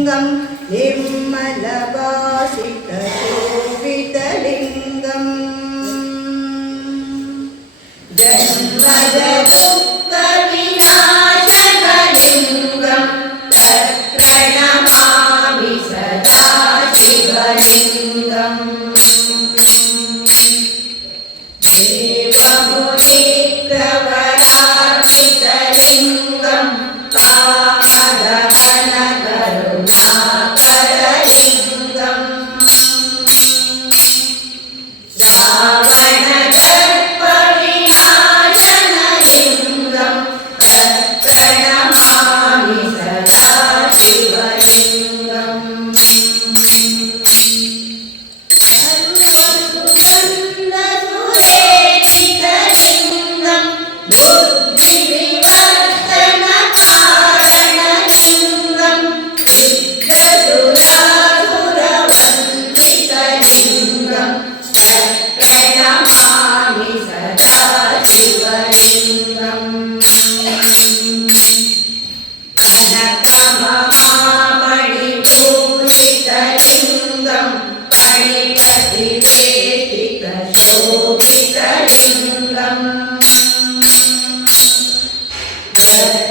लिङ्गं निर्मलवासितशोभितलिङ्गम् वदुप्तविनाशकलिङ्गं तत्र सदा शिवलिङ्गम् Yeah.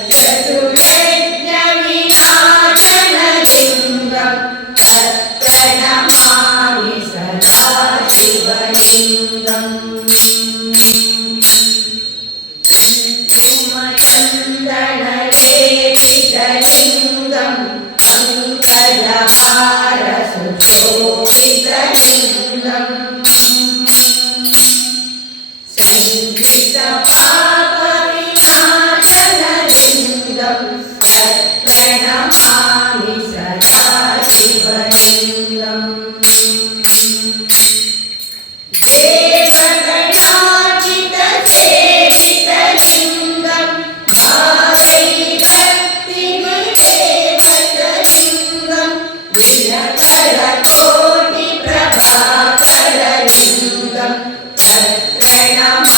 Right now.